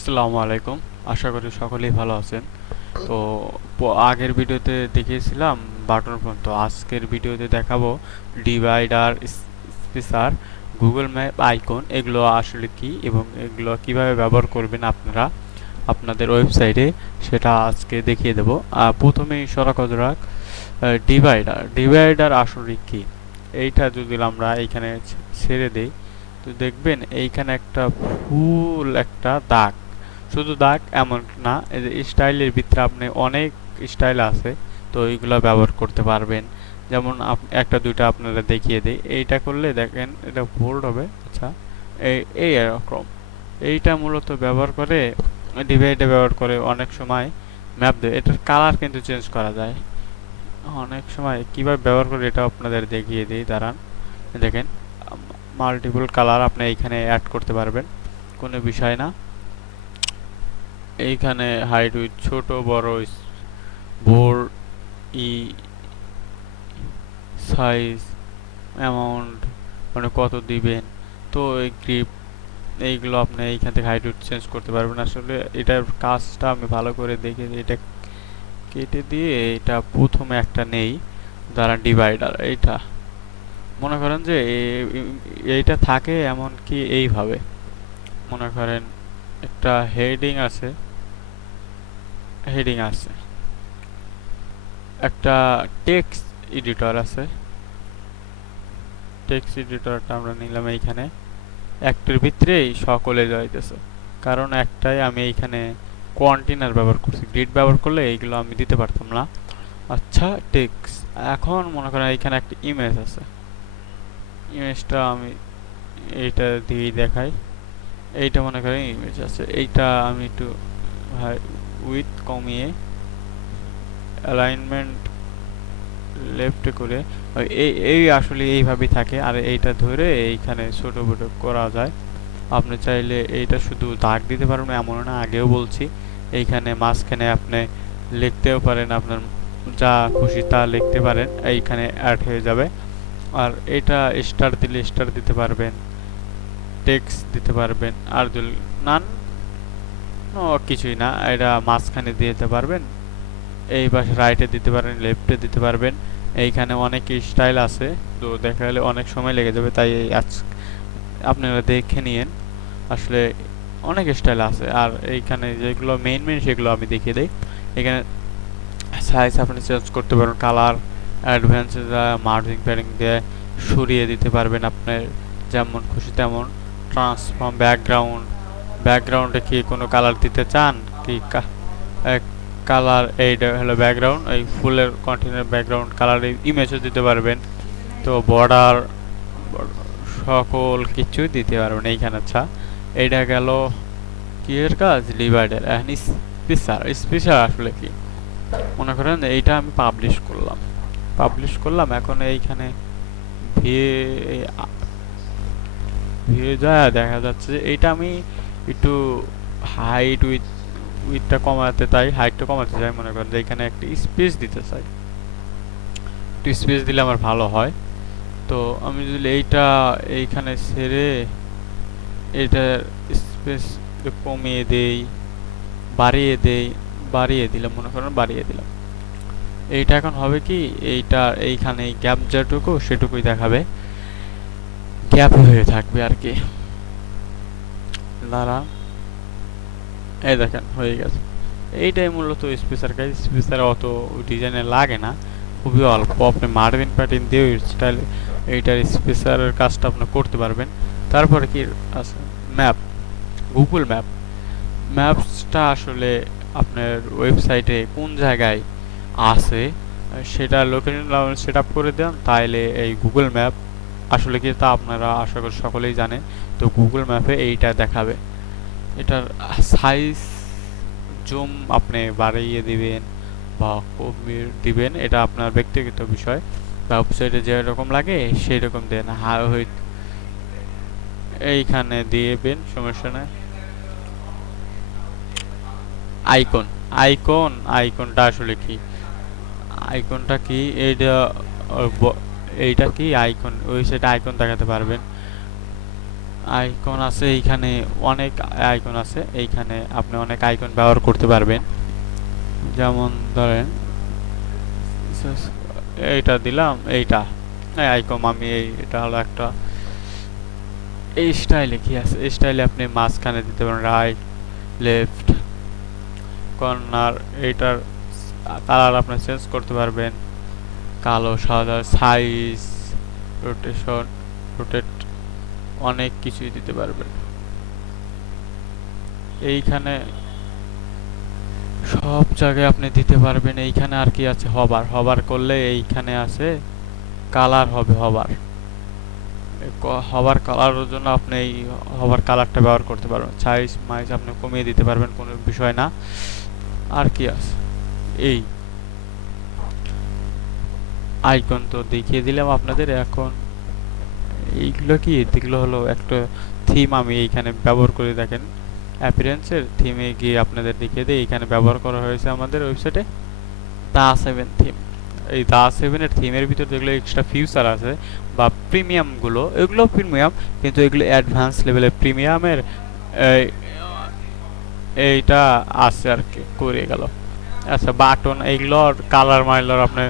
আসসালামু আলাইকুম। আশা করি সকলেই ভালো আছেন। তো আগের ভিডিওতে দেখিয়েছিলাম বাটন ফোন। তো আজকের ভিডিওতে দেখাবো divider spacer, Google map icon, এগুলো আসলে কি এবং এগুলো কীভাবে ব্যবহার করবেন আপনারা, আপনাদের ওয়েবসাইটে, সেটা আজকে দেখিয়ে দেবো। প্রথমেই সরাকদরাক ডিভাইডার। ডিভাইডার আসলে কি? এইটা যদি আমরা এইখানে ছেড়ে দিই, তো দেখবেন এইখানে একটা ফুল একটা দাগ। শুধু দাগ এমন না স্টাইলের ভিতরে আপনি অনেক স্টাইল আছে, তো এইগুলো ব্যবহার করতে পারবেন। যেমন একটা দুইটা আপনারা দেখিয়ে দিই। এইটা করলে দেখেন এটা বোল্ড হবে। আচ্ছা এই এই এরকম। এইটা মূলত ব্যবহার করে, ডিভাইডে ব্যবহার করে অনেক সময় ম্যাপ দেয়। এটার কালার কিন্তু চেঞ্জ করা যায়। অনেক সময় কীভাবে ব্যবহার করে এটা আপনাদের দেখিয়ে দিই, দাঁড়ান। দেখেন মাল্টিপল কালার আপনি এইখানে অ্যাড করতে পারবেন। কোনো বিষয় না। এইখানে হাইট উইথ ছোট, বড় বোর ই সাইজ অ্যামাউন্ট মানে কত দিবেন। তো এই গ্রিপ এইগুলো আপনি এইখান থেকে হাইট উইথ চেঞ্জ করতে পারবেন। আসলে এটার কাজটা আমি ভালো করে দেখে, এটা কেটে দিয়ে এটা প্রথমে একটা নেই, দ্বারা ডিভাইডার এইটা। মনে করেন যে এইটা থাকে এমন কি এইভাবে। মনে করেন একটা হেডিং আছে হেডিং আছে। একটা টেক্সট এডিটর আছে। টেক্সট এডিটরটা আমরা নিলাম এইখানে। একটার ভিতরেই সকলে যাইতেছে। কারণ একটাই আমি এইখানে কন্টেনার ব্যবহার করছি। গ্রিড ব্যবহার করলে এইগুলো আমি দিতে পারতাম না। আচ্ছা টেক্সট এখন মনে করেন এইখানে একটা ইমেজ আছে। ইমেজটা আমি এইটা দিয়েই দেখাই। এইটা মনে করেন ইমেজ আছে। এইটা আমি একটু উইথ কমিয়ে অ্যালাইনমেন্ট লেফটে করে এই এই আসলে এইভাবেই থাকে। আর এইটা ধরে এইখানে ছোট ছোট করা যায়। আপনি চাইলে এইটা শুধু দাগ দিতে পারবেন এমন না, আগেও বলছি। এইখানে মাঝখানে আপনি লিখতেও পারেন, আপনার যা খুশি তা লিখতে পারেন, এইখানে অ্যাড হয়ে যাবে। আর এটা স্টার দিলে স্টার দিতে পারবেন টেক্সট দিতে পারবেন, আর নান কিছুই না। এটা মাঝখানে দিয়ে দিতে পারবেন। এই পাশে রাইটে দিতে পারেন লেফটে দিতে পারবেন। এইখানে অনেক স্টাইল আছে। তো দেখা গেলে অনেক সময় লেগে যাবে। তাই আজ আপনারা দেখে নিয়েন। আসলে অনেক স্টাইল আছে। আর এইখানে যেগুলো মেইন মেইন সেগুলো আমি দেখিয়ে দিই। এখানে সাইজ আপনি চেঞ্জ করতে পারেন। কালার অ্যাডভান্স মার্জিং প্যাডিং দিয়ে সরিয়ে দিতে পারবেন আপনার। যেমন খুশি তেমন। ট্রান্সফর্ম ব্যাকগ্রাউন্ড ব্যাকগ্রাউন্ডে কি কোনো কালার দিতে চান? কি কালার এইটা হলো ব্যাকগ্রাউন্ড, এই ফুলের কন্টেনার ব্যাকগ্রাউন্ড কালার ইমেজও দিতে পারবেন। তো বর্ডার সকল কিছু দিতে পারবেন এইখানে আচ্ছা। এইটা গেল কি এর কাজ ডিভাইডার এখন স্পেশাল স্পেশাল আসলে কি? মনে করেন এইটা আমি পাবলিশ করলাম। পাবলিশ করলাম, এখন এইখানে ভিয়ে ভিয়ে যায়, দেখা যাচ্ছে যে এইটা আমি একটু হাইট উইথ উইথটা কমাতে চাই হাইটটা কমাতে চাই মনে করেন যে এখানে একটা স্পেস দিতে চাই। একটু স্পেস দিলে আমার ভালো হয়। তো আমি যদি এইটা এইখানে ছেড়ে এটার স্পেস কমিয়ে দেই, বাড়িয়ে দেই, বাড়িয়ে দিলাম মনে করেন বাড়িয়ে দিলাম। এইটা এখন হবে কি, এইটা এইখানে গ্যাপ যেটুকু সেটুকুই দেখাবে। গ্যাপ হয়ে থাকবে আর কি। দাঁড়া। এই দেখেন, হয়ে গেছে। এইটাই মূলত স্পেসার কাজ স্পেসার অত ডিজাইনে লাগে না। খুবই অল্প। আপনি মার্ভিন প্যাটার্ন দিয়ে স্টাইল এইটার স্পেসারের কাজটা আপনি করতে পারবেন। তারপরে কি আছে? ম্যাপ গুগল ম্যাপ ম্যাপসটা আসলে আপনার ওয়েবসাইটে কোন জায়গায় আছে, সেটা লোকেশন সেট আপ করে দেন। তাইলে এই গুগল ম্যাপ আসলে কি তা আপনারা আশা করি সকলেই জানেন তো গুগল ম্যাপে এইটা দেখাবে। এটার সাইজ জুম আপনি বাড়িয়ে দিবেন বা কমিয়ে দিবেন, এটা আপনার ব্যক্তিগত বিষয়। বা ওয়েবসাইটে যেরকম লাগে সেই রকম দেন হ্যাঁ এইখানে দিয়েবেন সমস্যা নাই। আইকন আইকন আইকনটা আসলে কি? আইকনটা কি? এইটা এইটা কি আইকন ওয়েবসাইটে আইকন দেখাতে পারবেন। আইকন আছে এইখানে অনেক আইকন আছে। এইখানে আপনি অনেক আইকন ব্যবহার করতে পারবেন। যেমন ধরেন এইটা দিলাম, এইটা। এই আইকন আমি এই এটা হলো একটা এই স্টাইলে কি আছে? এই স্টাইলে আপনি মাঝখানে দিতে পারেন রাইট লেফট কর্নার এইটার কালার আপনি চেঞ্জ করতে পারবেন। কালো, সাদা সাইজ রোটেশন রোটেট অনেক কিছুই দিতে পারবেন এইখানে সব জায়গায় আপনি দিতে পারবেন, এইখানে আর কি আছে? হবার হবার করলে এইখানে আছে কালার হবে হবার হবার কালারের জন্য আপনি এই হবার কালারটা ব্যবহার করতে পারবেন। সাইজ মাইজ আপনি কমিয়ে দিতে পারবেন, কোনো বিষয় না। আর কি আছে? এই। আইকন তো দেখিয়ে দিলাম আপনাদের। এখন এইগুলো কি? এগুলো হলো একটা থিম আমি এইখানে ব্যবহার করে, দেখেন। অ্যাপিয়ারেন্সের থিমে গিয়ে আপনাদের দেখিয়ে দিই। এইখানে ব্যবহার করা হয়েছে আমাদের ওয়েবসাইটে দা সেভেন থিম এই দা সেভেনের থিমের ভিতর যেগুলো এক্সট্রা ফিউচার আছে বা প্রিমিয়ামগুলো এগুলো প্রিমিয়াম কিন্তু এগুলো অ্যাডভান্স লেভেলের প্রিমিয়ামের এইটা আছে আর কি করে গেল। আচ্ছা বাটন এইগুলোর কালার মাইলার আপনি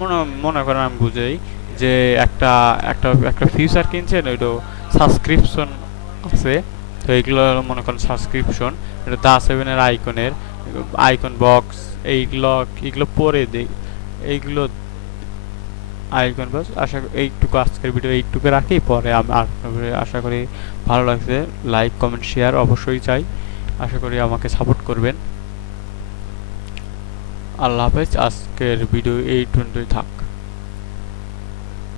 মনে মনে করেন আমি বুঝাই যে একটা একটা একটা ফিউচার কিনছেন, ওইটা সাবস্ক্রিপশন আছে। তো এইগুলো মনে করেন সাবস্ক্রিপশন এটা দা সেভেনের আইকনের আইকন বক্স এইগুলো এগুলো পরে দিই। এইগুলো আইকন বক্স আশা করি এইটুকু আজকের ভিডিও এইটুকু রাখি, পরে আমি আশা করি ভালো লাগছে। লাইক কমেন্ট শেয়ার অবশ্যই চাই। আশা করি আমাকে সাপোর্ট করবেন। আল্লাহ হাফেজ আজকের ভিডিও এই পর্যন্তই থাক।